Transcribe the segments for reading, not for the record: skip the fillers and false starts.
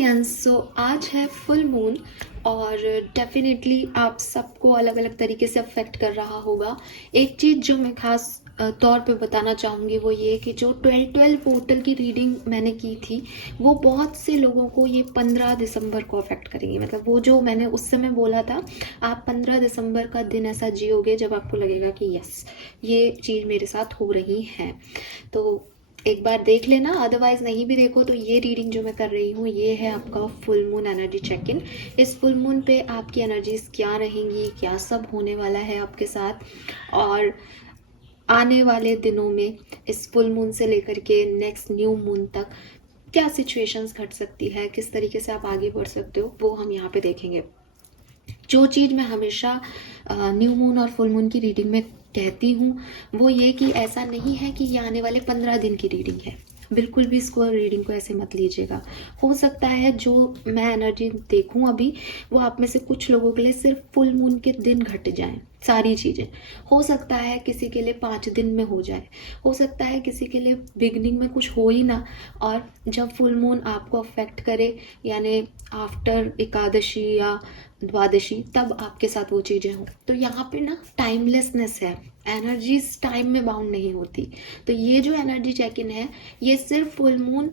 Aquarians. सो आज है full moon और डेफिनेटली आप सबको अलग अलग तरीके से अफेक्ट कर रहा होगा। एक चीज़ जो मैं खास तौर पे बताना चाहूँगी वो ये कि जो 12-12 पोर्टल की रीडिंग मैंने की थी वो बहुत से लोगों को ये 15 दिसंबर को अफेक्ट करेंगी। मतलब वो जो मैंने उस समय बोला था, आप 15 दिसंबर का दिन ऐसा जियोगे जब आपको लगेगा कि यस, ये चीज़ मेरे साथ हो रही है। तो एक बार देख लेना, अदरवाइज नहीं भी देखो तो ये रीडिंग जो मैं कर रही हूँ ये है आपका full moon energy check in. इस फुल मून पे आपकी एनर्जीज क्या रहेंगी, क्या सब होने वाला है आपके साथ, और आने वाले दिनों में इस फुल मून से लेकर के नेक्स्ट न्यू मून तक क्या सिचुएशंस घट सकती है, किस तरीके से आप आगे बढ़ सकते हो, वो हम यहाँ पे देखेंगे। जो चीज़ मैं हमेशा न्यू मून और फुल मून की रीडिंग में कहती हूँ वो ये कि ऐसा नहीं है कि ये आने वाले 15 दिन की रीडिंग है। बिल्कुल भी इसको रीडिंग को ऐसे मत लीजिएगा। हो सकता है जो मैं एनर्जी देखूँ अभी वो आप में से कुछ लोगों के लिए सिर्फ फुल मून के दिन घट जाएं सारी चीज़ें। हो सकता है किसी के लिए 5 दिन में हो जाए, हो सकता है किसी के लिए बिगनिंग में कुछ हो ही ना, और जब फुल मून आपको अफेक्ट करे यानी आफ्टर एकादशी या द्वादशी तब आपके साथ वो चीज़ें हों। तो यहाँ पे ना टाइमलेसनेस है, एनर्जीज टाइम में बाउंड नहीं होती। तो ये जो एनर्जी चेक इन है ये सिर्फ फुल मून,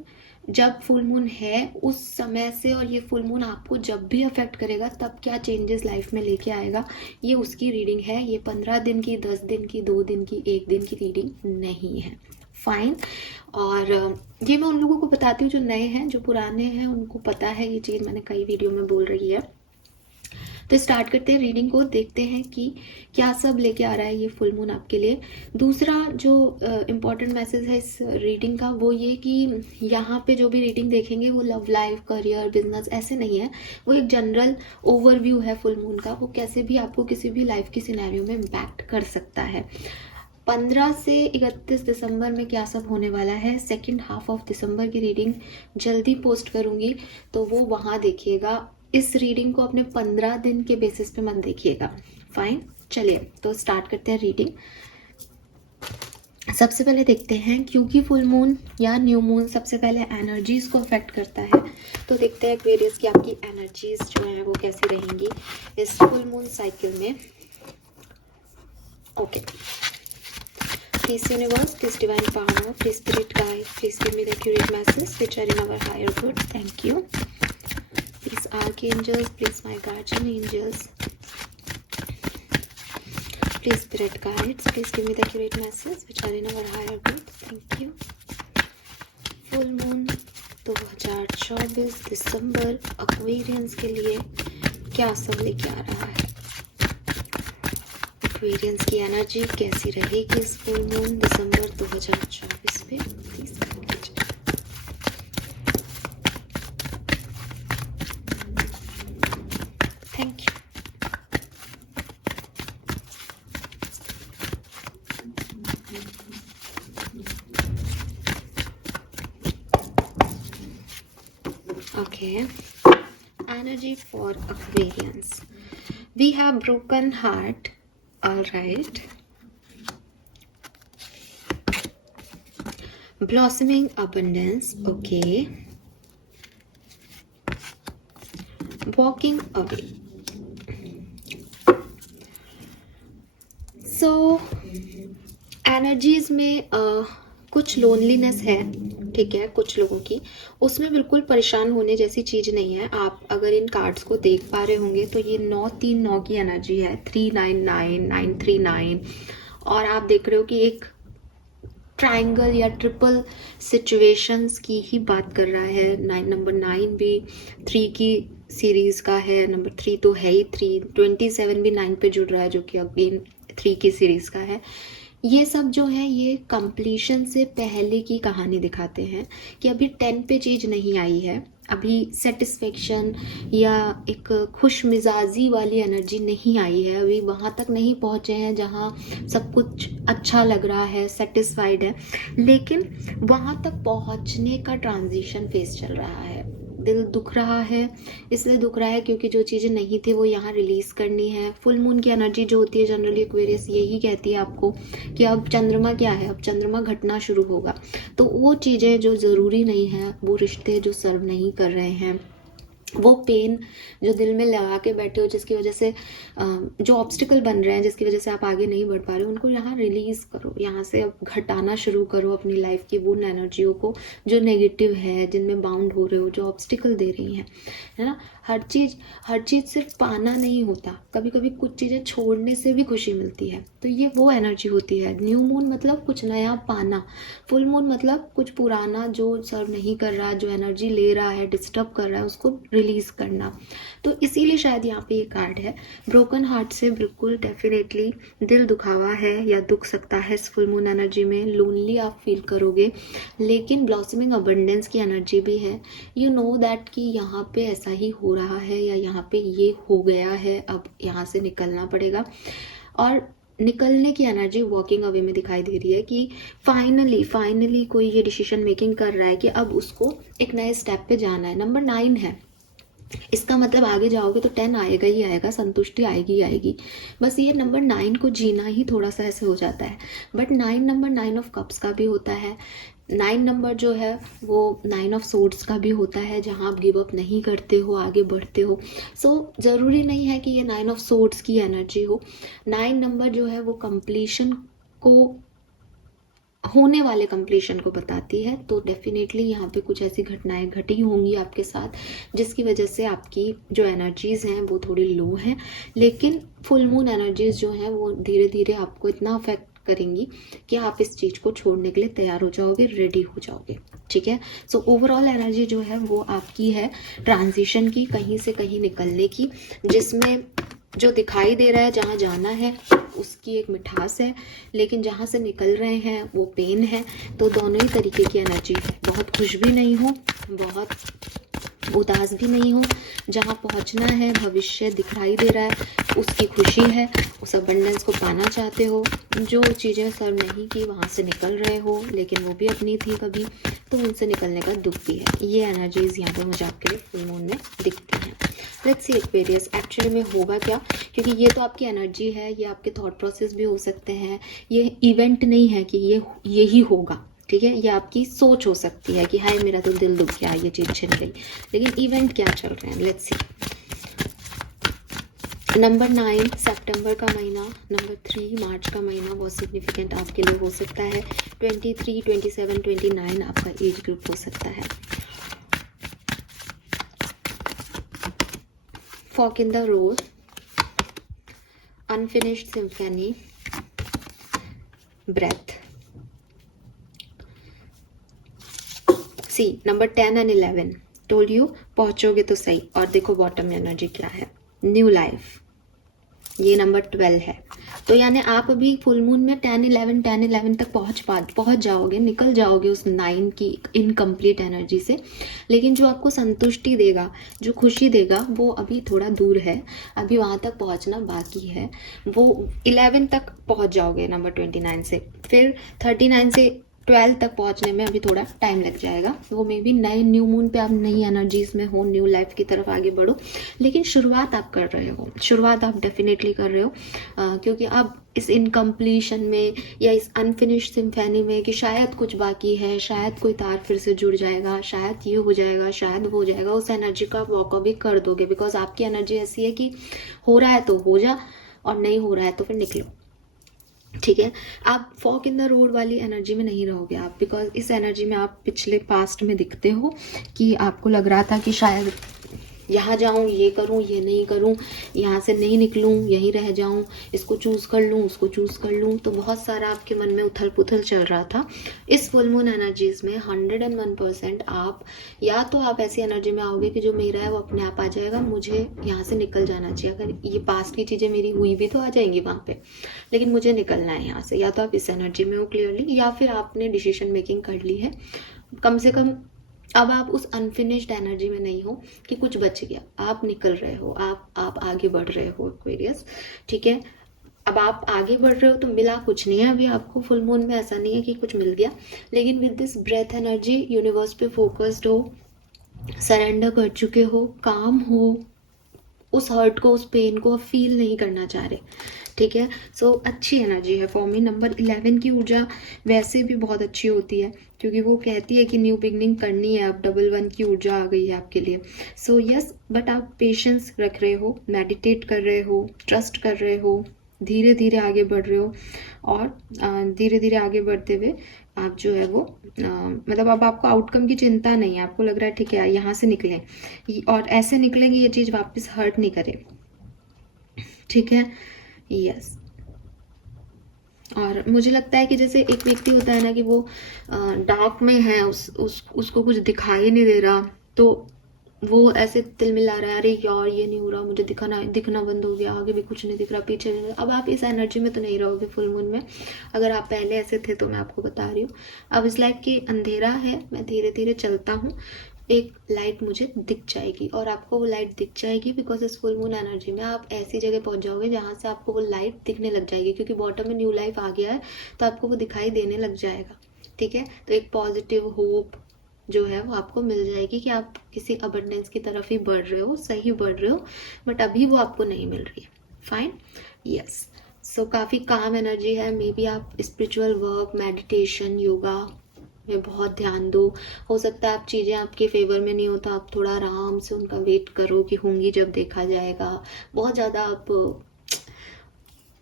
जब फुल मून है उस समय से, और ये फुल मून आपको जब भी अफेक्ट करेगा तब क्या चेंजेस लाइफ में लेके आएगा, ये उसकी रीडिंग है। ये 15 दिन की, 10 दिन की, 2 दिन की, 1 दिन की रीडिंग नहीं है। फाइन। और ये मैं उन लोगों को बताती हूँ जो नए हैं, जो पुराने हैं उनको पता है ये चीज़, मैंने कई वीडियो में बोल रही है। तो स्टार्ट करते हैं रीडिंग को, देखते हैं कि क्या सब लेके आ रहा है ये फुल मून आपके लिए। दूसरा जो इम्पॉर्टेंट मैसेज है इस रीडिंग का वो ये कि यहाँ पे जो भी रीडिंग देखेंगे वो लव लाइफ, करियर, बिजनेस ऐसे नहीं है। वो एक जनरल ओवरव्यू है फुल मून का। वो कैसे भी आपको किसी भी लाइफ की सिनेरियो में इम्पैक्ट कर सकता है। 15 से 31 दिसंबर में क्या सब होने वाला है, सेकेंड हाफ ऑफ दिसंबर की रीडिंग जल्दी पोस्ट करूँगी तो वो वहाँ देखिएगा। इस रीडिंग को अपने 15 दिन के बेसिस पे मत देखिएगा। फाइन, चलिए तो स्टार्ट करते हैं रीडिंग। सबसे पहले देखते हैं, क्योंकि फुल मून या न्यू मून सबसे पहले एनर्जीज को अफेक्ट करता है, तो देखते हैं एक्वेरियस की आपकी एनर्जीज जो हैं वो कैसी रहेंगी इस फुल मून साइकिल में। Okay, please universe, please divine power, please spirit guide, please give me the accurate message which are in our higher good. Thank you. Please archangels, please my guardian angels, please spirit guides, please give me the accurate message which are in our higher good. Thank you. Full moon 2024 December Aquarians के लिए क्या सब लेके आ रहा है, Aquarians की energy कैसी रहेगी इस फुल मून दिसंबर 2024 पे, please thank you. Okay, energy for Aquarians. We have broken heart. All right. Blossoming abundance. Okay. Walking away. So energies में कुछ लोनलीनेस है, ठीक है, कुछ लोगों की, उसमें बिल्कुल परेशान होने जैसी चीज़ नहीं है। आप अगर इन कार्ड्स को देख पा रहे होंगे तो ये 939 की एनर्जी है, 399, 939, और आप देख रहे हो कि एक ट्रायंगल या ट्रिपल सिचुएशंस की ही बात कर रहा है। नंबर 9 भी 3 की सीरीज़ का है, नंबर 3 तो है ही 3, 27 भी 9 पे जुड़ रहा है जो कि अगेन 3 की सीरीज़ का है। ये सब जो है ये कंप्लीशन से पहले की कहानी दिखाते हैं कि अभी 10 पे चीज़ नहीं आई है, अभी सेटिस्फेक्शन या एक खुश मिजाजी वाली एनर्जी नहीं आई है, अभी वहाँ तक नहीं पहुँचे हैं जहाँ सब कुछ अच्छा लग रहा है, सेटिस्फाइड है, लेकिन वहाँ तक पहुँचने का ट्रांजिशन फेज चल रहा है। दिल दुख रहा है, इसलिए दुख रहा है क्योंकि जो चीज़ें नहीं थी वो यहाँ रिलीज़ करनी है। फुल मून की एनर्जी जो होती है जनरली एक्वेरियस यही कहती है आपको कि अब चंद्रमा क्या है, अब चंद्रमा घटना शुरू होगा। तो वो चीज़ें जो ज़रूरी नहीं है, वो रिश्ते जो सर्व नहीं कर रहे हैं, वो पेन जो दिल में लगा के बैठे हो, जिसकी वजह से जो ऑब्स्टिकल बन रहे हैं, जिसकी वजह से आप आगे नहीं बढ़ पा रहे हो, उनको यहाँ रिलीज़ करो, यहाँ से अब घटाना शुरू करो अपनी लाइफ की उन एनर्जियों को जो नेगेटिव है, जिनमें बाउंड हो रहे हो, जो ऑब्स्टिकल दे रही हैं, है ना। हर चीज़ सिर्फ पाना नहीं होता, कभी कभी कुछ चीज़ें छोड़ने से भी खुशी मिलती है। तो ये वो एनर्जी होती है। न्यू मून मतलब कुछ नया पाना, फुल मून मतलब कुछ पुराना जो सर्व नहीं कर रहा, जो एनर्जी ले रहा है, डिस्टर्ब कर रहा है, उसको रिलीज़ करना। तो इसीलिए शायद यहाँ पे ये कार्ड है। ब्रोकन हार्ट से बिल्कुल डेफिनेटली दिल दुखा हुआ है या दुख सकता है इस फुल मून एनर्जी में, लोनली आप फील करोगे, लेकिन ब्लॉसमिंग अबंडेंस की एनर्जी भी है। यू नो दैट कि यहाँ पे ऐसा ही हो रहा है या यहाँ पे ये हो गया है, अब यहाँ से निकलना पड़ेगा। और निकलने की एनर्जी वॉकिंग अवे में दिखाई दे रही है कि फाइनली कोई ये डिसीजन मेकिंग कर रहा है कि अब उसको एक नए स्टेप पे जाना है। नंबर 9 है, इसका मतलब आगे जाओगे तो 10 आएगा ही आएगा, संतुष्टि आएगी ही आएगी। बस ये नंबर 9 को जीना ही थोड़ा सा ऐसे हो जाता है। बट 9 नंबर 9 ऑफ कप्स का भी होता है। 9 नंबर जो है वो 9 ऑफ सोर्ड्स का भी होता है, जहाँ आप गिव अप नहीं करते हो, आगे बढ़ते हो। सो ज़रूरी नहीं है कि ये 9 ऑफ सोर्ड्स की एनर्जी हो। 9 नंबर जो है वो कंप्लीशन को, होने वाले कंप्लीशन को बताती है। तो डेफिनेटली यहाँ पे कुछ ऐसी घटनाएं घटी होंगी आपके साथ जिसकी वजह से आपकी जो एनर्जीज़ हैं वो थोड़ी लो हैं, लेकिन फुल मून एनर्जीज़ जो हैं वो धीरे धीरे आपको इतना अफेक्ट करेंगी कि आप इस चीज़ को छोड़ने के लिए तैयार हो जाओगे, रेडी हो जाओगे। ठीक है। सो ओवरऑल एनर्जी जो है वो आपकी है ट्रांजिशन की, कहीं से कहीं निकलने की, जिसमें जो दिखाई दे रहा है जहाँ जाना है उसकी एक मिठास है, लेकिन जहाँ से निकल रहे हैं वो पेन है। तो दोनों ही तरीके की एनर्जी है। बहुत खुश भी नहीं हो, बहुत उदास भी नहीं हो। जहाँ पहुँचना है, भविष्य दिखाई दे रहा है, उसकी खुशी है, उस अबंडेंस को पाना चाहते हो। जो चीज़ें सर्व नहीं की वहाँ से निकल रहे हो, लेकिन वो भी अपनी थी कभी, तो उनसे निकलने का दुख भी है। ये एनर्जीज यहाँ पे मुझे आपके लिए फुल मून में दिखती हैं। लेट्स सी एक्वेरियस एक्चुअली में होगा क्या, क्योंकि ये तो आपकी एनर्जी है, ये आपके थॉट प्रोसेस भी हो सकते हैं। ये इवेंट नहीं है कि ये ही होगा, ठीक है। ये आपकी सोच हो सकती है कि हाय मेरा तो दिल दुख गया, ये चीज़ छिन गई, लेकिन इवेंट क्या चल रहे हैं, लेट्स सी। नंबर 9 सितंबर का महीना, नंबर 3 मार्च का महीना बहुत सिग्निफिकेंट आपके लिए हो सकता है। 23, 27, 29 आपका एज ग्रुप हो सकता है। Fork in the road, unfinished symphony, breath. See number 10 and 11 told you पहुंचोगे तो सही। और देखो बॉटम में एनर्जी क्या है, न्यू लाइफ। ये नंबर 12 है। तो यानी आप अभी फुल मून में 10-11 तक पहुंच जाओगे, निकल जाओगे उस 9 की इनकम्प्लीट एनर्जी से। लेकिन जो आपको संतुष्टि देगा, जो खुशी देगा, वो अभी थोड़ा दूर है, अभी वहाँ तक पहुँचना बाकी है। वो 11 तक पहुँच जाओगे नंबर 29 से, फिर 39 से 12 तक पहुंचने में अभी थोड़ा टाइम लग जाएगा। वो मे बी नए न्यू मून पे आप नई एनर्जीज में हो, न्यू लाइफ की तरफ आगे बढ़ो, लेकिन शुरुआत आप कर रहे हो, शुरुआत आप डेफिनेटली कर रहे हो। क्योंकि अब इस इनकम्प्लीशन में या इस अनफिनिश्ड सिम्फनी में कि शायद कुछ बाकी है, शायद कोई तार फिर से जुड़ जाएगा, शायद ये हो जाएगा, शायद वो हो जाएगा, उस एनर्जी का आप वॉक भी कर दोगे। बिकॉज आपकी एनर्जी ऐसी है कि हो रहा है तो हो जा, और नहीं हो रहा है तो फिर निकलो। ठीक है। आप फॉक इन द रोड वाली एनर्जी में नहीं रहोगे आप, बिकॉज इस एनर्जी में आप पिछले पास्ट में दिखते हो कि आपको लग रहा था कि शायद यहाँ जाऊँ, ये करूँ, ये नहीं करूँ, यहाँ से नहीं निकलूँ, यहीं रह जाऊँ, इसको चूज़ कर लूँ, उसको चूज़ कर लूँ। तो बहुत सारा आपके मन में उथल पुथल चल रहा था। इस फुल मून एनर्जीज में 101% आप या तो आप ऐसी एनर्जी में आओगे कि जो मेरा है वो अपने आप आ जाएगा, मुझे यहाँ से निकल जाना चाहिए। अगर ये पास्ट की चीज़ें मेरी हुई भी तो आ जाएंगी वहाँ पे, लेकिन मुझे निकलना है यहाँ से। या तो आप इस एनर्जी में हो क्लियरली, या फिर आपने डिसीजन मेकिंग कर ली है, कम से कम अब आप उस अनफिनिश्ड एनर्जी में नहीं हो कि कुछ बच गया, आप निकल रहे हो, आप आगे बढ़ रहे हो एक्वेरियस। ठीक है। अब आप आगे बढ़ रहे हो तो मिला कुछ नहीं है अभी आपको फुल मून में, ऐसा नहीं है कि कुछ मिल गया, लेकिन with this breath energy universe पे फोकस्ड हो, सरेंडर कर चुके हो, काम हो, उस हर्ट को, उस पेन को फील नहीं करना चाह रहे, ठीक है। सो अच्छी एनर्जी है फॉर मी। नंबर 11 की ऊर्जा वैसे भी बहुत अच्छी होती है, क्योंकि वो कहती है कि न्यू बिगनिंग करनी है। अब डबल 1 की ऊर्जा आ गई है आपके लिए। सो यस, बट आप पेशेंस रख रहे हो, मेडिटेट कर रहे हो, ट्रस्ट कर रहे हो, धीरे धीरे आगे बढ़ रहे हो। और धीरे धीरे आगे बढ़ते हुए आप जो है वो मतलब अब आपको आउटकम की चिंता नहीं है। आपको लग रहा है ठीक है यहाँ से निकलें, और ऐसे निकलेंगे ये चीज़ वापस हर्ट नहीं करे, ठीक है। यस। और मुझे लगता है कि जैसे एक व्यक्ति होता है ना कि वो डार्क में है, उसको कुछ दिखाई नहीं दे रहा, तो वो ऐसे तिलमिला रहा है, अरे यार ये नहीं हो रहा, मुझे दिखना बंद हो गया, आगे भी कुछ नहीं दिख रहा, पीछे भी नहीं। अब आप इस एनर्जी में तो नहीं रहोगे फुल मून में। अगर आप पहले ऐसे थे तो मैं आपको बता रही हूँ, अब इस लाइफ की अंधेरा है, मैं धीरे धीरे चलता हूँ, एक लाइट मुझे दिख जाएगी, और आपको वो लाइट दिख जाएगी बिकॉज इस फुल मून एनर्जी में आप ऐसी जगह पहुंच जाओगे जहाँ से आपको वो लाइट दिखने लग जाएगी, क्योंकि बॉटम में न्यू लाइफ आ गया है, तो आपको वो दिखाई देने लग जाएगा, ठीक है। तो एक पॉजिटिव होप जो है वो आपको मिल जाएगी कि आप किसी अबंडेंस की तरफ ही बढ़ रहे हो, सही बढ़ रहे हो, बट अभी वो आपको नहीं मिल रही है। Fine, yes. सो काफ़ी काम एनर्जी है। मे बी आप स्पिरिचुअल वर्क, मेडिटेशन, योगा में बहुत ध्यान दो। हो सकता है आप चीज़ें आपके फेवर में नहीं होता, आप थोड़ा आराम से उनका वेट करो कि होंगी जब देखा जाएगा। बहुत ज़्यादा आप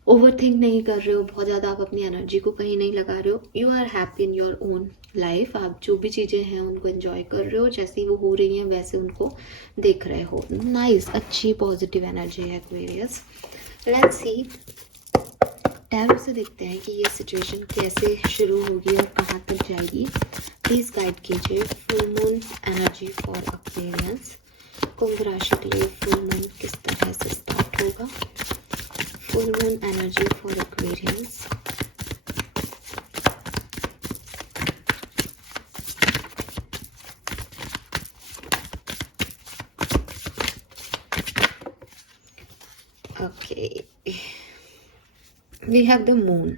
ओवर थिंक नहीं कर रहे हो, बहुत ज़्यादा आप अपनी एनर्जी को कहीं नहीं लगा रहे हो। You are happy in your own life. आप जो भी चीज़ें हैं उनको एंजॉय कर रहे हो, जैसी वो हो रही हैं वैसे उनको देख रहे हो। नाइस, अच्छी पॉजिटिव एनर्जी है एक्वेरियस। लेट्स सी, टैरो से देखते हैं कि ये सिचुएशन कैसे शुरू होगी और कहाँ तक जाएगी। प्लीज़ गाइड कीजिए full moon energy for aquarians. कुंभ राशि के लिए फुल मून किस तरह से स्टार्ट होगा। Full moon energy for Aquarians. Okay, we have the moon,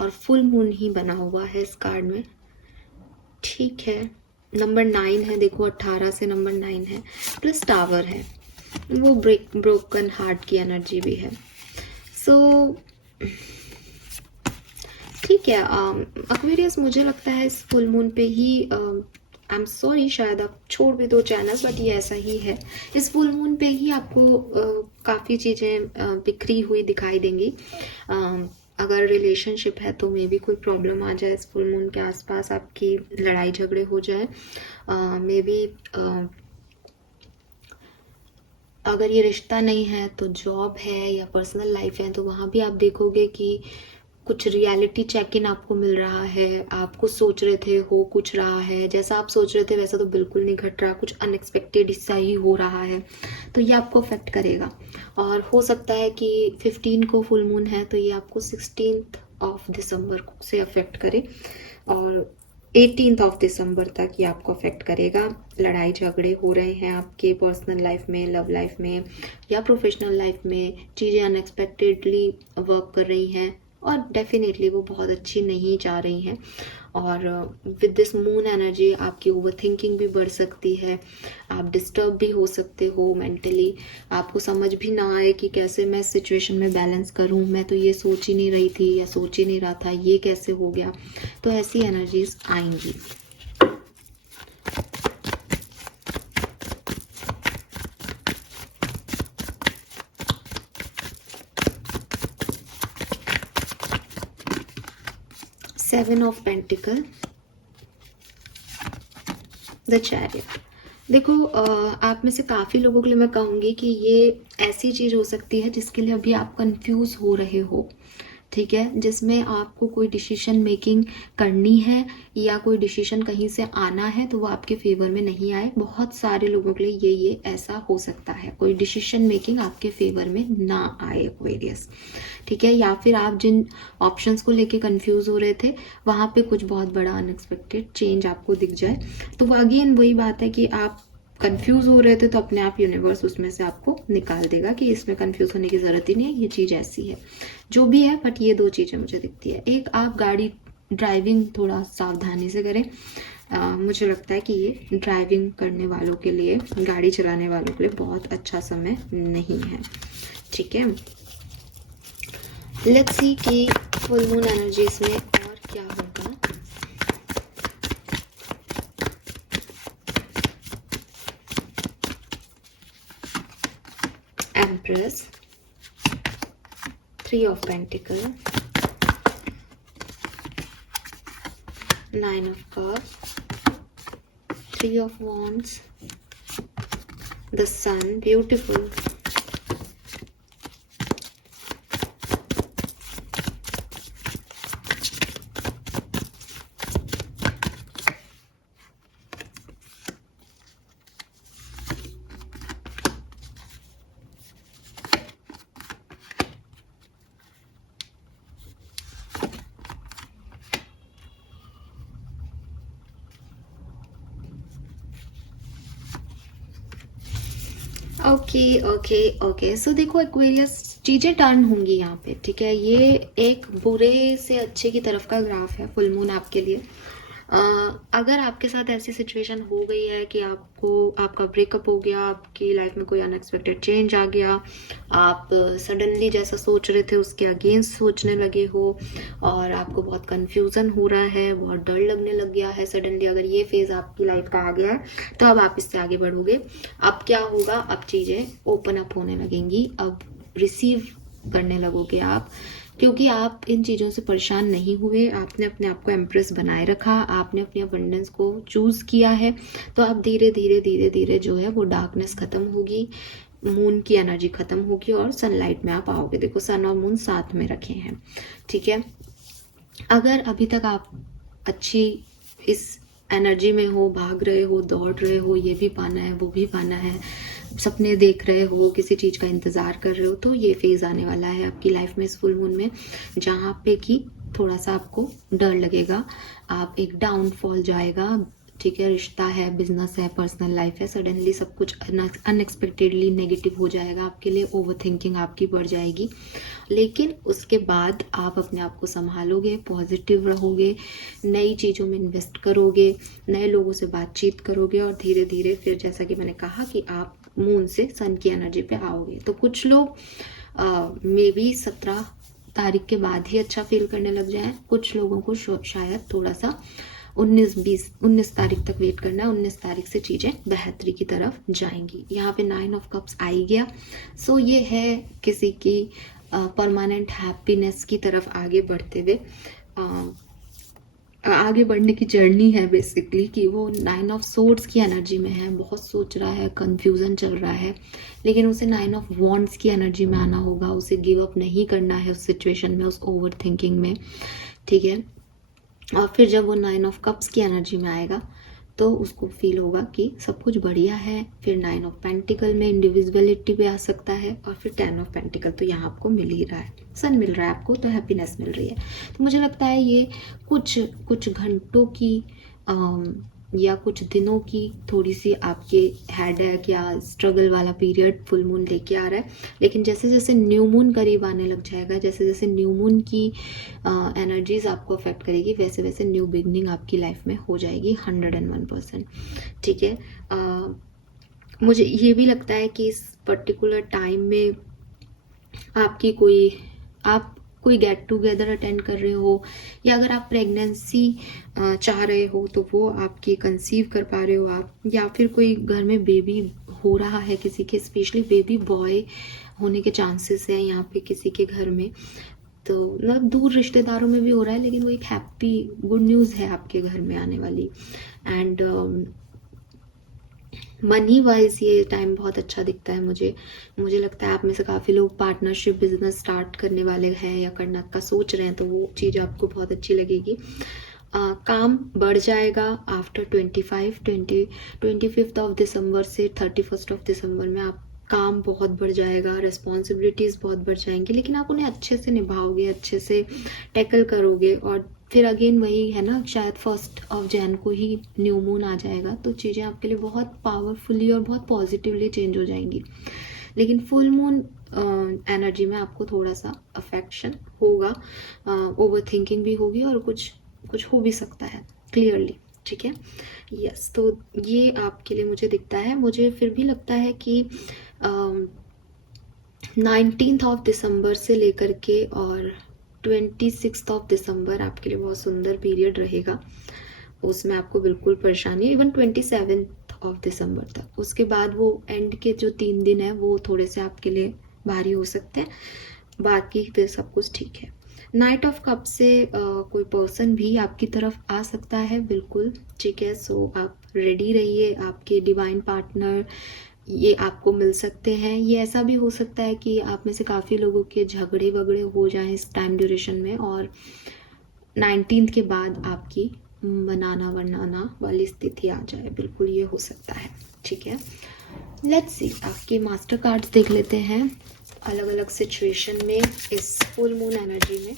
और फुल मून ही बना हुआ है इस कार्ड में, ठीक है। नंबर 9 है, देखो 18 से नंबर 9 है, प्लस टावर है, वो ब्रोकन हार्ट की एनर्जी भी है। सो ठीक है, एक्वेरियस मुझे लगता है इस फुल मून पे ही, आई एम सॉरी शायद आप छोड़ भी दो चैनल्स, बट ये ऐसा ही है। इस फुल मून पे ही आपको काफ़ी चीज़ें बिखरी हुई दिखाई देंगी। अगर रिलेशनशिप है तो मे बी कोई प्रॉब्लम आ जाए इस फुल मून के आसपास, आपकी लड़ाई झगड़े हो जाए। मे बी अगर ये रिश्ता नहीं है तो जॉब है या पर्सनल लाइफ है, तो वहाँ भी आप देखोगे कि कुछ रियलिटी चेक इन आपको मिल रहा है। आप कुछ सोच रहे थे, हो कुछ रहा है, जैसा आप सोच रहे थे वैसा तो बिल्कुल नहीं घट रहा, कुछ अनएक्सपेक्टेड हिस्सा ही हो रहा है, तो ये आपको अफेक्ट करेगा। और हो सकता है कि 15 को फुल मून है, तो ये आपको 16 ऑफ दिसंबर से अफेक्ट करे, और 18 ऑफ दिसंबर तक ये आपको अफेक्ट करेगा। लड़ाई झगड़े हो रहे हैं आपके पर्सनल लाइफ में, लव लाइफ में या प्रोफेशनल लाइफ में, चीज़ें अनएक्सपेक्टेडली वर्क कर रही हैं, और डेफिनेटली वो बहुत अच्छी नहीं जा रही हैं। और विद दिस मून एनर्जी आपकी ओवर थिंकिंग भी बढ़ सकती है, आप डिस्टर्ब भी हो सकते हो मेंटली, आपको समझ भी ना आए कि कैसे मैं इस सिचुएशन में बैलेंस करूं, मैं तो ये सोच ही नहीं रही थी या सोच ही नहीं रहा था, ये कैसे हो गया। तो ऐसी एनर्जीज आएंगी। Seven of pentacle, the chariot. देखो आप में से काफ़ी लोगों के लिए मैं कहूँगी कि ये ऐसी चीज़ हो सकती है जिसके लिए अभी आप कंफ्यूज हो रहे हो, ठीक है, जिसमें आपको कोई डिसीजन मेकिंग करनी है या कोई डिसीजन कहीं से आना है तो वो आपके फेवर में नहीं आए। बहुत सारे लोगों के लिए ये ऐसा हो सकता है, कोई डिसीजन मेकिंग आपके फेवर में ना आए एक्वेरियस, ठीक है। या फिर आप जिन ऑप्शंस को लेके कंफ्यूज हो रहे थे वहाँ पे कुछ बहुत बड़ा अनएक्सपेक्टेड चेंज आपको दिख जाए। तो वो अगेन वही बात है कि आप कंफ्यूज हो रहे थे तो अपने आप यूनिवर्स उसमें से आपको निकाल देगा कि इसमें कंफ्यूज होने की ज़रूरत ही नहीं है, ये चीज़ ऐसी है जो भी है। बट ये दो चीज़ें मुझे दिखती है, एक आप गाड़ी ड्राइविंग थोड़ा सावधानी से करें, मुझे लगता है कि ये ड्राइविंग करने वालों के लिए, गाड़ी चलाने वालों के लिए बहुत अच्छा समय नहीं है। ठीक है, लेट्स सी कि फुल मून एनर्जीज में और क्या होगा। Empress, 3 of pentacles, 9 of cups, 3 of wands, the sun, beautiful, okay okay okay. So देखो एक्वेरियस, चीज़ें टर्न होंगी यहाँ पे, ठीक है। ये एक बुरे से अच्छे की तरफ का ग्राफ है फुल मून आपके लिए। अगर आपके साथ ऐसी सिचुएशन हो गई है कि आपका ब्रेकअप हो गया, आपकी लाइफ में कोई अनएक्सपेक्टेड चेंज आ गया, आप सडनली जैसा सोच रहे थे उसके अगेंस्ट सोचने लगे हो और आपको बहुत कंफ्यूजन हो रहा है, बहुत डर लगने लग गया है सडनली, अगर ये फेज़ आपकी लाइफ का आ गया है तो अब आप इससे आगे बढ़ोगे। अब क्या होगा, अब चीज़ें ओपन अप होने लगेंगी, अब रिसीव करने लगोगे आप, क्योंकि आप इन चीज़ों से परेशान नहीं हुए, आपने अपने आप को एम्प्रेस बनाए रखा, आपने अपनी अबंडेंस को चूज़ किया है। तो अब धीरे धीरे धीरे धीरे जो है वो डार्कनेस ख़त्म होगी, मून की एनर्जी ख़त्म होगी और सनलाइट में आप आओगे। देखो सन और मून साथ में रखे हैं, ठीक है। अगर अभी तक आप अच्छी इस एनर्जी में हो, भाग रहे हो, दौड़ रहे हो, ये भी पाना है, वो भी पाना है, सपने देख रहे हो, किसी चीज़ का इंतज़ार कर रहे हो, तो ये फेज़ आने वाला है आपकी लाइफ में इस फुल मून में, जहाँ पे कि थोड़ा सा आपको डर लगेगा, आप एक डाउनफॉल जाएगा, ठीक है। रिश्ता है, बिजनेस है, पर्सनल लाइफ है, सडनली सब कुछ अनएक्सपेक्टेडली नेगेटिव हो जाएगा आपके लिए, ओवर थिंकिंग आपकी बढ़ जाएगी। लेकिन उसके बाद आप अपने आप को संभालोगे, पॉजिटिव रहोगे, नई चीज़ों में इन्वेस्ट करोगे, नए लोगों से बातचीत करोगे और धीरे धीरे फिर जैसा कि मैंने कहा कि आप मून से सन की एनर्जी पे आओगे। तो कुछ लोग मे बी 17 तारीख के बाद ही अच्छा फील करने लग जाए, कुछ लोगों को शायद थोड़ा सा 19 तारीख तक वेट करना है। 19 तारीख से चीज़ें बेहतरी की तरफ जाएंगी। यहाँ पे 9 ऑफ कप्स आ ही गया। सो ये है किसी की परमानेंट हैप्पीनेस की तरफ आगे बढ़ते हुए, आगे बढ़ने की जर्नी है बेसिकली, कि वो 9 ऑफ सोर्ड्स की एनर्जी में है, बहुत सोच रहा है, कंफ्यूजन चल रहा है, लेकिन उसे 9 ऑफ वॉन्ड्स की एनर्जी में आना होगा, उसे गिव अप नहीं करना है उस सिचुएशन में, उस ओवर थिंकिंग में, ठीक है। और फिर जब वो 9 ऑफ कप्स की एनर्जी में आएगा तो उसको फील होगा कि सब कुछ बढ़िया है। फिर 9 ऑफ पेंटिकल में इंडिविजुअलिटी पे आ सकता है और फिर 10 ऑफ पेंटिकल तो यहाँ आपको मिल ही रहा है, सन मिल रहा है आपको, तो हैप्पीनेस मिल रही है। तो मुझे लगता है ये कुछ घंटों की या कुछ दिनों की थोड़ी सी आपके हेडेक या स्ट्रगल वाला पीरियड फुल मून लेके आ रहा है, लेकिन जैसे जैसे न्यू मून करीब आने लग जाएगा, जैसे जैसे न्यू मून की एनर्जीज आपको अफेक्ट करेगी, वैसे वैसे न्यू बिगनिंग आपकी लाइफ में हो जाएगी 101%, ठीक है। मुझे ये भी लगता है कि इस पर्टिकुलर टाइम में आपकी आप कोई गेट टुगेदर अटेंड कर रहे हो, या अगर आप प्रेगनेंसी चाह रहे हो तो वो आपकी कंसीव कर पा रहे हो आप, या फिर कोई घर में बेबी हो रहा है किसी के, स्पेशली बेबी बॉय होने के चांसेस हैं यहाँ पे किसी के घर में, तो मतलब दूर रिश्तेदारों में भी हो रहा है, लेकिन वो एक हैप्पी गुड न्यूज़ है आपके घर में आने वाली। एंड मनी वाइज ये टाइम बहुत अच्छा दिखता है मुझे लगता है आप में से काफ़ी लोग पार्टनरशिप बिजनेस स्टार्ट करने वाले हैं या करने का सोच रहे हैं, तो वो चीज़ आपको बहुत अच्छी लगेगी। काम बढ़ जाएगा आफ्टर 25 ऑफ दिसंबर से 31 ऑफ दिसंबर में आप काम बहुत बढ़ जाएगा, रिस्पॉन्सिबिलिटीज़ बहुत बढ़ जाएंगी, लेकिन आप उन्हें अच्छे से निभाओगे, अच्छे से टैकल करोगे। और फिर अगेन वही है ना, शायद 1 जनवरी को ही न्यू मून आ जाएगा, तो चीज़ें आपके लिए बहुत पावरफुली और बहुत पॉजिटिवली चेंज हो जाएंगी। लेकिन फुल मून एनर्जी में आपको थोड़ा सा अफेक्शन होगा, ओवर थिंकिंग भी होगी और कुछ हो भी सकता है क्लियरली, ठीक है। यस, तो ये आपके लिए मुझे दिखता है। मुझे फिर भी लगता है कि 19 ऑफ दिसंबर से लेकर के और 26 ऑफ दिसंबर आपके लिए बहुत सुंदर पीरियड रहेगा। उसमें आपको बिल्कुल परेशानी, इवन 27 ऑफ दिसंबर तक। उसके बाद वो एंड के जो 3 दिन है वो थोड़े से आपके लिए भारी हो सकते हैं, बाकी फिर सब कुछ ठीक है। नाइट ऑफ कप से कोई पर्सन भी आपकी तरफ आ सकता है, बिल्कुल ठीक है। सो आप रेडी रहिए, आपके डिवाइन पार्टनर ये आपको मिल सकते हैं। ये ऐसा भी हो सकता है कि आप में से काफ़ी लोगों के झगड़े वगड़े हो जाएं इस टाइम ड्यूरेशन में, और 19 के बाद आपकी बनाना वरनाना वाली स्थिति आ जाए, बिल्कुल ये हो सकता है, ठीक है। लेट्स सी, आपके मास्टर कार्ड्स देख लेते हैं अलग अलग सिचुएशन में इस फुल मून एनर्जी में।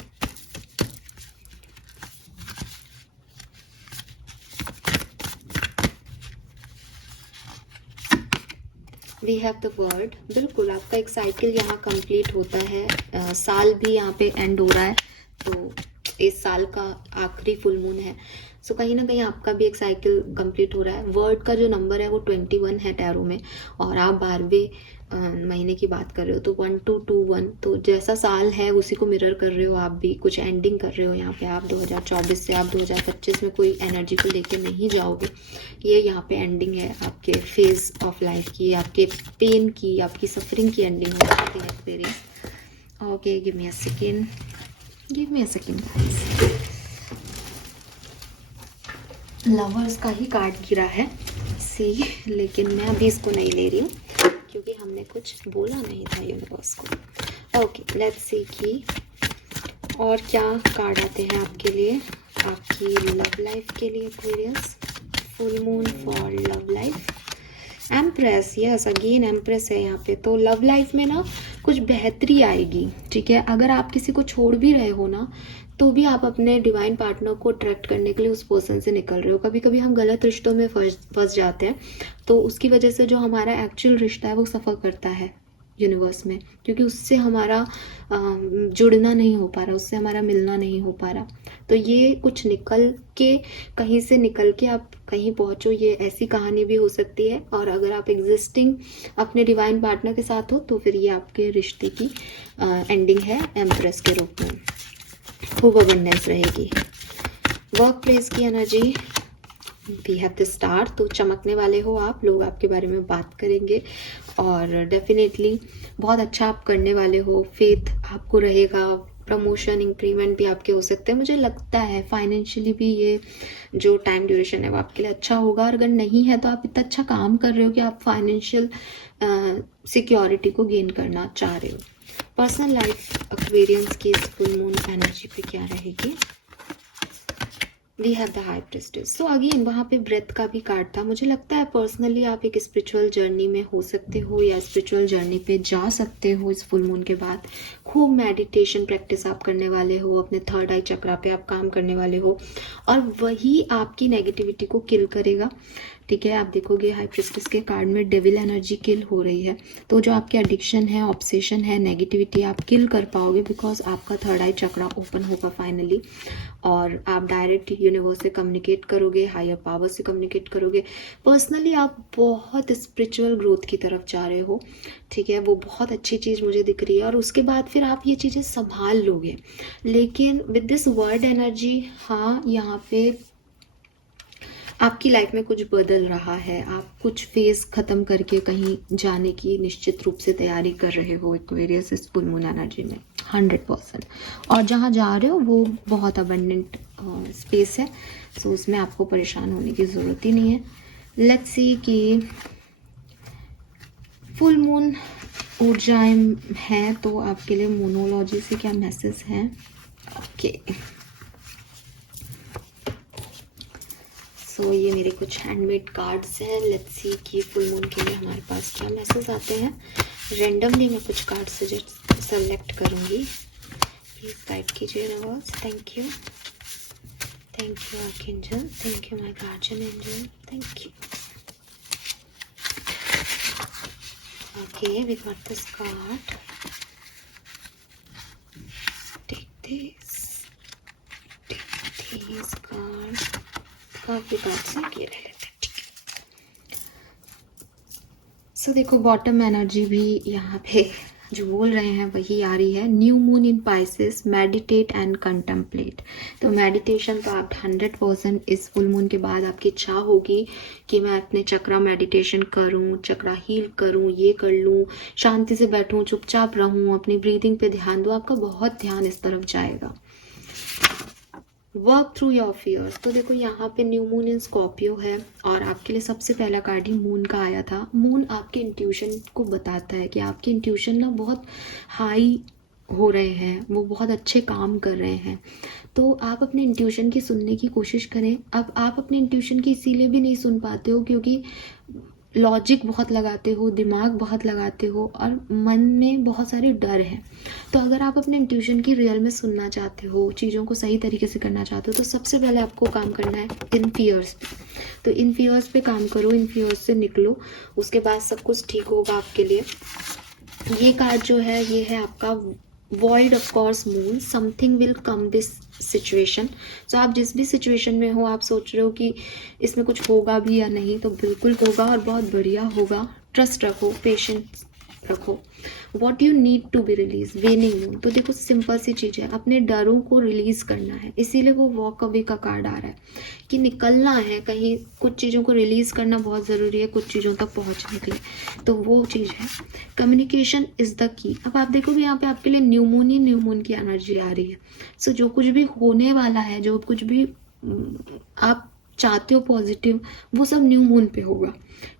We have the word. बिल्कुल आपका एक साइकिल यहाँ कंप्लीट होता है, साल भी यहाँ पे एंड हो रहा है, तो इस साल का आखिरी फुल मून है। सो कहीं ना कहीं आपका भी एक साइकिल कंप्लीट हो रहा है। वर्ड का जो नंबर है वो 21 है टैरो में, और आप 12वें महीने की बात कर रहे हो, तो 1221, तो जैसा साल है उसी को मिरर कर रहे हो आप भी। कुछ एंडिंग कर रहे हो यहाँ पे आप। 2024 से आप 2025 में कोई एनर्जी को लेके नहीं जाओगे। ये यहाँ पे एंडिंग है आपके फेज ऑफ लाइफ की, आपके पेन की, आपकी सफरिंग की एंडिंग हो सकती है experience. Okay, give me a second, give me a second guys. Lovers का ही कार्ड गिरा है सी, लेकिन मैं अभी इसको नहीं ले रही हूँ क्योंकि हमने कुछ बोला नहीं था यूनिवर्स को। ओके, लेट्स सी कि और क्या कार्ड आते हैं आपके लिए, आपकी लव लाइफ के लिए Aquarius. Full moon for love life, empress. Yes, again empress है यहाँ पे। तो लव लाइफ में ना कुछ बेहतरी आएगी, ठीक है। अगर आप किसी को छोड़ भी रहे हो ना, तो भी आप अपने डिवाइन पार्टनर को अट्रैक्ट करने के लिए उस पर्सन से निकल रहे हो। कभी कभी हम गलत रिश्तों में फंस जाते हैं, तो उसकी वजह से जो हमारा एक्चुअल रिश्ता है वो सफ़र करता है यूनिवर्स में, क्योंकि उससे हमारा जुड़ना नहीं हो पा रहा, उससे हमारा मिलना नहीं हो पा रहा। तो ये कुछ निकल के, कहीं से निकल के आप कहीं पहुंचो, ये ऐसी कहानी भी हो सकती है। और अगर आप एग्जिस्टिंग अपने डिवाइन पार्टनर के साथ हो, तो फिर ये आपके रिश्ते की एंडिंग है एम्प्रेस के रूप में। खूब अबंडेंस रहेगी। वर्क प्लेस की energy, we have the star. तो चमकने वाले हो आप, लोग आपके बारे में बात करेंगे और डेफिनेटली बहुत अच्छा आप करने वाले हो। फेथ आपको रहेगा, प्रमोशन इंक्रीमेंट भी आपके हो सकते हैं। मुझे लगता है फाइनेंशियली भी ये जो टाइम ड्यूरेशन है वो आपके लिए अच्छा होगा, और अगर नहीं है तो आप इतना अच्छा काम कर रहे हो कि आप फाइनेंशियल सिक्योरिटी को गेन करना चाह रहे हो। पर्सनल लाइफ एक्वेरियंस की इस फुल मून एनर्जी पे क्या रहेगी। We have the high priestess. So again वहाँ पे ब्रेथ का भी कार्ड था। मुझे लगता है पर्सनली आप एक स्पिरिचुअल जर्नी में हो सकते हो, या स्पिरिचुअल जर्नी पे जा सकते हो इस फुल मून के बाद। खूब मेडिटेशन प्रैक्टिस आप करने वाले हो, अपने थर्ड आई चक्रा पे आप काम करने वाले हो, और वही आपकी नेगेटिविटी को किल करेगा, ठीक है। आप देखोगे हाई प्रेस्टिस के कार्ड में डेविल एनर्जी किल हो रही है। तो जो आपके एडिक्शन है, ऑब्सेशन है, नेगेटिविटी, आप किल कर पाओगे, बिकॉज आपका थर्ड आई चक्रा ओपन होगा फाइनली, और आप डायरेक्ट यूनिवर्स से कम्युनिकेट करोगे, हायर पावर से कम्युनिकेट करोगे। पर्सनली आप बहुत स्पिरिचुअल ग्रोथ की तरफ जा रहे हो, ठीक है। वो बहुत अच्छी चीज़ मुझे दिख रही है, और उसके बाद फिर आप ये चीज़ें संभाल लोगे। लेकिन विद दिस वर्ड एनर्जी, हाँ, यहाँ पे आपकी लाइफ में कुछ बदल रहा है। आप कुछ फेज खत्म करके कहीं जाने की निश्चित रूप से तैयारी कर रहे हो एक्वेरियस इस फुल मून एनर्जी में 100%। और जहाँ जा रहे हो वो बहुत अबंडेंट स्पेस है, सो उसमें आपको परेशान होने की ज़रूरत ही नहीं है। लेट्स सी कि फुल मून ऊर्जाएं हैं तो आपके लिए मोनोलॉजी से क्या मैसेज हैं। ओके, सो ये मेरे कुछ हैंडमेड कार्ड्स हैं। लेट्स सी कि फुल मून के लिए हमारे पास क्या मैसेज आते हैं। रेंडमली मैं कुछ कार्ड सेलेक्ट करूँगी, प्लीज़ गाइड कीजिए universe. Thank you, thank you archangel, thank you my guardian angel, thank you. Okay, we got this card, take this card, काफी कार्ड्स हैं, ये ले लेते हैं, ठीक है। सो देखो बॉटम एनर्जी भी यहाँ पे जो बोल रहे हैं वही आ रही है। New moon in Pisces, meditate and contemplate. तो मेडिटेशन तो आप 100% इस फुल मून के बाद आपकी इच्छा होगी कि मैं अपने चक्रा मेडिटेशन करूं, चक्रा हील करूं, ये कर लूं, शांति से बैठूं, चुपचाप रहूं, अपनी ब्रीदिंग पे ध्यान दूं। आपका बहुत ध्यान इस तरफ जाएगा। Work through your fears. तो देखो यहाँ पे न्यू मून इन स्कॉर्पियो है और आपके लिए सबसे पहला कार्ड ही मून का आया था। मून आपके इंट्यूशन को बताता है कि आपके इंट्यूशन ना बहुत हाई हो रहे हैं, वो बहुत अच्छे काम कर रहे हैं। तो आप अपने इंट्यूशन की सुनने की कोशिश करें। अब आप अपने इंट्यूशन की इसीलिए भी नहीं सुन पाते हो क्योंकि लॉजिक बहुत लगाते हो, दिमाग बहुत लगाते हो और मन में बहुत सारे डर हैं। तो अगर आप अपने इंट्यूशन की रियल में सुनना चाहते हो, चीज़ों को सही तरीके से करना चाहते हो, तो सबसे पहले आपको काम करना है इन फियर्स पे। तो इन फियर्स पे काम करो, इन फियर्स से निकलो, उसके बाद सब कुछ ठीक होगा आपके लिए। ये कार्ड जो है ये है आपका void of course moon, something will come this situation. तो आप जिस भी सिचुएशन में हो, आप सोच रहे हो कि इसमें कुछ होगा भी या नहीं, तो बिल्कुल होगा और बहुत बढ़िया होगा। ट्रस्ट रखो, पेशेंस रखो। What you need to be release, waning moon. तो देखो सिंपल सी चीज़ है, अपने डरों को रिलीज करना है, इसीलिए वो वॉक अवे का कार्ड आ रहा है कि निकलना है कहीं। कुछ चीज़ों को रिलीज करना बहुत ज़रूरी है कुछ चीज़ों तक पहुंचने के लिए, तो वो चीज़ है। Communication is the key. अब आप देखोगे यहाँ पे आपके लिए न्यू मून की एनर्जी आ रही है। सो जो कुछ भी होने वाला है, जो कुछ भी आप चाहते हो पॉजिटिव, वो सब न्यू मून पे होगा।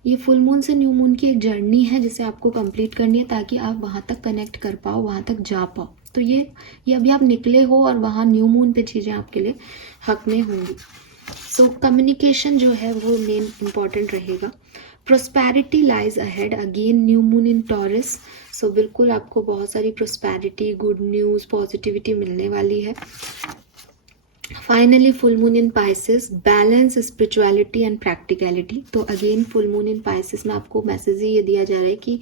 ये फुल मून से न्यू मून की एक जर्नी है जिसे आपको कंप्लीट करनी है ताकि आप वहाँ तक कनेक्ट कर पाओ, वहाँ तक जा पाओ। तो ये अभी आप निकले हो और वहाँ न्यू मून पे चीज़ें आपके लिए हक में होंगी। सो कम्युनिकेशन जो है वो मेन इम्पॉर्टेंट रहेगा। Prosperity lies ahead, again new moon in Taurus. So बिल्कुल आपको बहुत सारी प्रोस्पैरिटी, गुड न्यूज़, पॉजिटिविटी मिलने वाली है। Finally full moon in Pisces, balance spirituality and practicality. तो again full moon in Pisces में आपको मैसेज ये दिया जा रहा है कि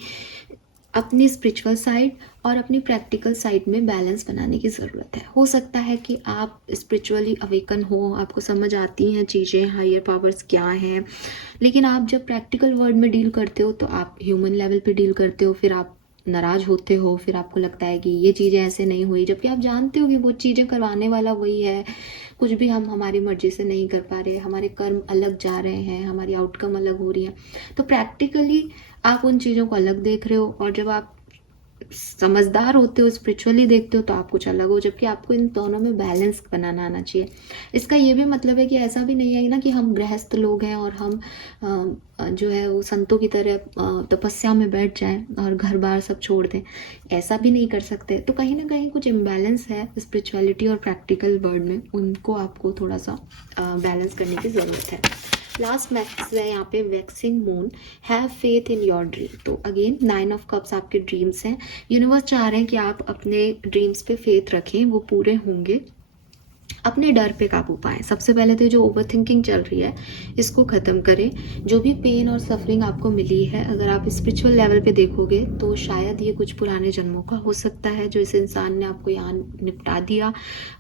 अपनी स्पिरिचुअल साइड और अपनी प्रैक्टिकल साइड में बैलेंस बनाने की ज़रूरत है। हो सकता है कि आप स्पिरिचुअली अवेकन हो, आपको समझ आती हैं चीज़ें, हायर पावर्स क्या हैं, लेकिन आप जब प्रैक्टिकल वर्ल्ड में डील करते हो तो आप ह्यूमन लेवल पे डील करते हो, फिर आप नाराज़ होते हो, फिर आपको लगता है कि ये चीज़ें ऐसे नहीं हुई, जबकि आप जानते हो कि वो चीज़ें करवाने वाला वही है। कुछ भी हम हमारी मर्जी से नहीं कर पा रहे, हमारे कर्म अलग जा रहे हैं, हमारी आउटकम अलग हो रही है। तो प्रैक्टिकली आप उन चीज़ों को अलग देख रहे हो, और जब आप समझदार होते हो, स्पिरिचुअली देखते हो, तो आप कुछ अलग हो। जबकि आपको इन दोनों में बैलेंस बनाना आना चाहिए। इसका ये भी मतलब है कि ऐसा भी नहीं है ना कि हम गृहस्थ लोग हैं और हम जो है वो संतों की तरह तपस्या में बैठ जाएं और घर बार सब छोड़ दें, ऐसा भी नहीं कर सकते। तो कहीं ना कहीं कुछ इम्बैलेंस है स्पिरिचुअलिटी और प्रैक्टिकल वर्ल्ड में, उनको आपको थोड़ा सा बैलेंस करने की ज़रूरत है। लास्ट मैसेज है यहाँ पे, waxing moon, have faith in your dream. तो अगेन 9 ऑफ कप्स आपके ड्रीम्स हैं। यूनिवर्स चाह रहे हैं कि आप अपने ड्रीम्स पे फेथ रखें, वो पूरे होंगे। अपने डर पे काबू पाएं। सबसे पहले तो जो ओवर थिंकिंग चल रही है इसको ख़त्म करें। जो भी पेन और सफरिंग आपको मिली है, अगर आप स्पिरिचुअल लेवल पे देखोगे तो शायद ये कुछ पुराने जन्मों का हो सकता है, जो इस इंसान ने आपको यहाँ निपटा दिया।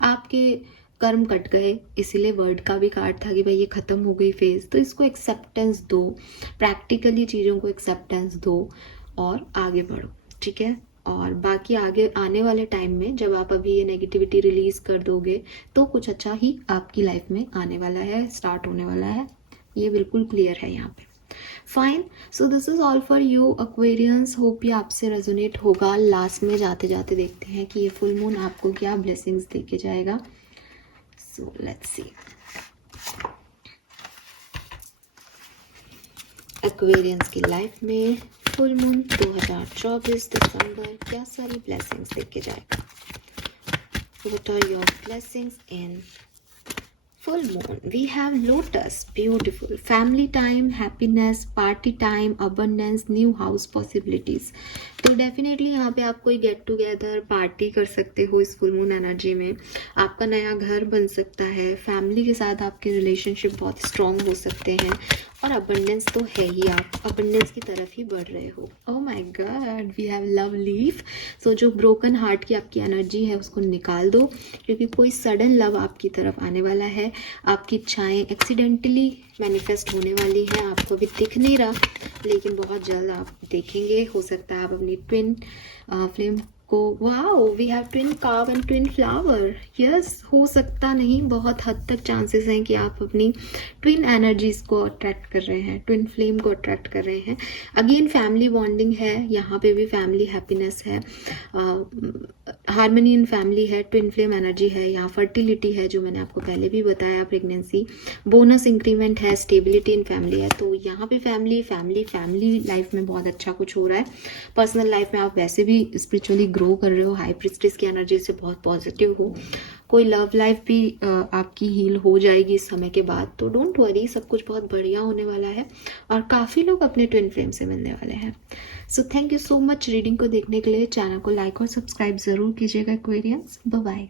आपके कर्म कट गए, इसीलिए वर्ड का भी कार्ड था कि भाई ये ख़त्म हो गई फेज। तो इसको एक्सेप्टेंस दो, प्रैक्टिकली चीज़ों को एक्सेप्टेंस दो और आगे बढ़ो, ठीक है। और बाकी आगे आने वाले टाइम में जब आप अभी ये नेगेटिविटी रिलीज कर दोगे तो कुछ अच्छा ही आपकी लाइफ में आने वाला है, स्टार्ट होने वाला है। ये बिल्कुल क्लियर है यहाँ पे। Fine, so this is all for you Aquarians. Hope ये आपसे रेजोनेट होगा। लास्ट में जाते जाते देखते हैं कि ये फुल मून आपको क्या ब्लेसिंग्स दे के जाएगा। सो लेट्स सी, एक्वेरियंस की लाइफ में फुल मून 2024 दिसंबर क्या सारी ब्लेसिंग्स देके जाएगा। What are your blessings in full moon? We have lotus, beautiful, family time, happiness, party time, abundance, new house possibilities. तो डेफिनेटली यहाँ पे आप कोई गेट टुगेदर पार्टी कर सकते हो इस फुल मून एनर्जी में। आपका नया घर बन सकता है, फैमिली के साथ आपके रिलेशनशिप बहुत स्ट्रॉन्ग हो सकते हैं, और अबंडेंस तो है ही, आप अबंडेंस की तरफ ही बढ़ रहे हो। Oh my god, we have love leaf. So जो ब्रोकन हार्ट की आपकी एनर्जी है उसको निकाल दो, क्योंकि कोई सडन लव आपकी तरफ आने वाला है। आपकी इच्छाएं एक्सीडेंटली मैनिफेस्ट होने वाली हैं, आपको अभी दिख नहीं रहा लेकिन बहुत जल्द आप देखेंगे। हो सकता है आप अपनी ट्विन फ्लेम को, wow we have twin curve and twin flower, yes, हो सकता नहीं, बहुत हद तक चांसेस हैं कि आप अपनी ट्विन एनर्जीज को अट्रैक्ट कर रहे हैं, ट्विन फ्लेम को अट्रैक्ट कर रहे हैं। अगेन फैमिली बॉन्डिंग है, यहाँ पे भी फैमिली हैप्पीनेस है, हार्मनी इन फैमिली है, ट्विन फ्लेम एनर्जी है, यहाँ फर्टिलिटी है जो मैंने आपको पहले भी बताया, प्रेगनेंसी, बोनस इंक्रीमेंट है, स्टेबिलिटी इन फैमिली है। तो यहाँ पे फैमिली लाइफ में बहुत अच्छा कुछ हो रहा है। पर्सनल लाइफ में आप वैसे भी स्पिरिचुअली ग्रो कर रहे हो, हाई प्रिस्टेस की एनर्जी से बहुत पॉजिटिव हो। कोई लव लाइफ भी आपकी हील हो जाएगी इस समय के बाद, तो डोंट वरी, सब कुछ बहुत बढ़िया होने वाला है और काफ़ी लोग अपने ट्विन फ्लेम से मिलने वाले हैं। So thank you so much reading को देखने के लिए। चैनल को लाइक और सब्सक्राइब ज़रूर कीजिएगा एक्वेरियंस। Bye bye.